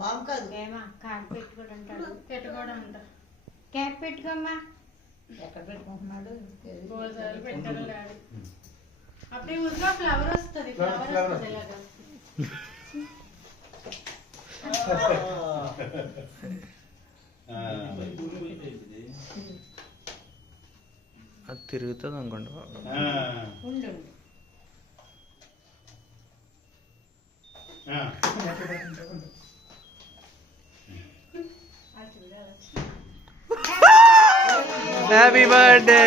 బాబు కాదు ఏమా క్యాప్ పెట్టుకోడు అంటాడు. పెట్టుకోవడం అంట. క్యాప్ పెట్టుకోమ్మా. ఎక్కడ పెట్టుకుంటున్నాడు పెట్టారు డాడీ. అప్పుడే ఊరిలో ఫ్లవర్ వస్తుంది. ఫ్లవర్ వస్తుంది ఇలాగా. అది తిరుగుతుంది అనుకోండి. ఉండు happy birthday.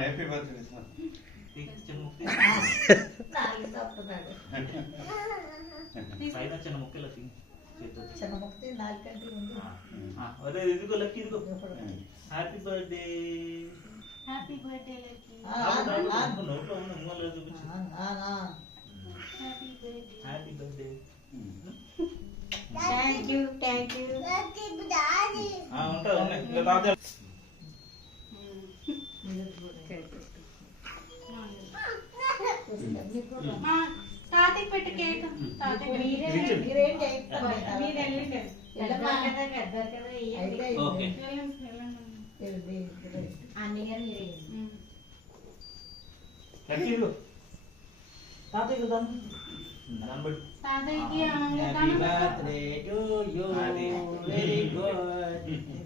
Happy birthday sir. చిన్న ముక్కలు చిన్న ముక్తి నాలుగంటే అదే ఇదిగో లక్కీ ఇదిగో. Happy birthday. Happy birthday lucky. నోట్లో ఉన్న మూలలో చూపించు. Happy birthday. Thank you thank you. ఉంటా ఉన్నాయి ఇంకా తాత. తాతకి పెట్టి కేక్.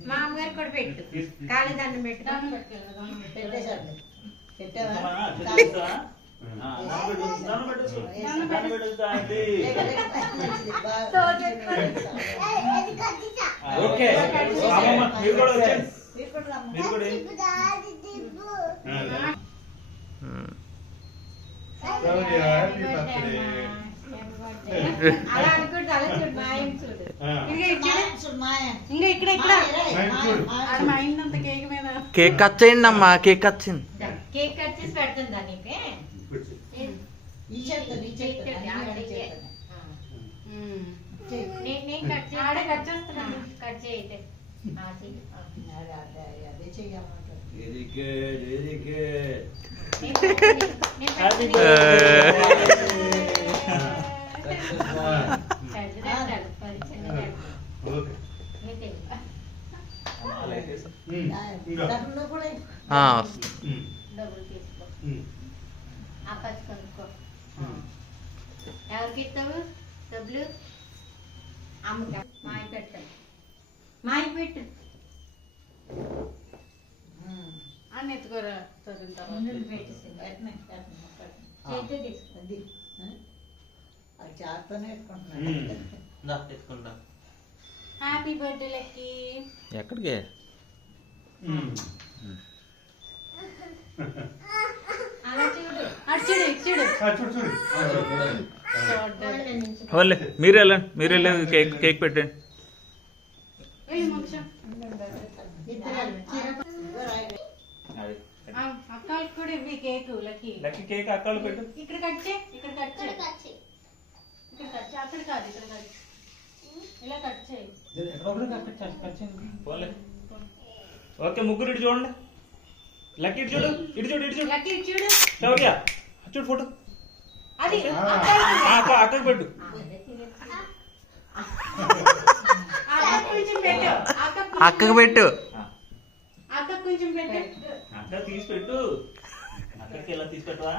మామగారు కూడా పెట్టు. కాలి దండం పెట్టు. పెట్టేశాడు. పెట్టావా ఓకే మీరు కూడా వచ్చేయండి. మీరు కూడా హ్యాపీ బర్త్డే. అలా అనుకుంటే అలా చూడు. మాయం చూడు. ఇంకా ఇక్కడ మా ఇంత కేక్ మీద కేక్ కట్ చేయండి అమ్మా. కేక్ కట్ చేయండి. కేక్ కట్ చేసి పెడుతుందా నీకు? నేను కట్ చేయాలి. కట్ చేస్తున్నాను. కట్ చేయతే అదే చెయ్యమాట. Very good very good. Happy డబ్బులు తీసుకో. ఆకాశ్ కొనుక్కో. ఎవరికి ఇస్తావు డబ్బులు? అమ్మక మాయ పెట్టాను. మాయ పెట్టు అని ఎత్తుకోరా. చేతే తీసుకోండి. అది చేస్తూనే ఎత్తుకుంటున్నాడు. Happy birthday lucky. ఎక్కడికి? అలా చూడు. అటు చూడు ఇటు చూడు. వాళ్ళే మీరు వెళ్ళండి. మీరు వెళ్ళి కేక్ కేక్ పెట్టండి. అక్కలకి కూడా ఇవి కేక్. లక్కీ లక్కీ కేక్ అక్కలు పెట్టు. ఇక్కడ కట్ చేయి. ఇక్కడ కట్ చేయి. ఇక్కడ కట్ చేయి. అక్కడ కాదు ఇక్కడ కట్. ఇలా కట్ చేయి. ఓకే ముగ్గురు ఇటు చూడండి. లక్కీ ఇటు చూడు. ఇటు చూడు ఇటు చూడు. లక్కీ ఇటు చూడు. శౌర్య చూడు ఫోటో. అది అక్కకి పెట్టు. కొంచెం పెట్టు. అక్కకు పెట్టు. అక్క కొంచెం పెట్టు. అక్క తీసి పెట్టు. అక్కడికి ఎలా తీసి పెట్టవా?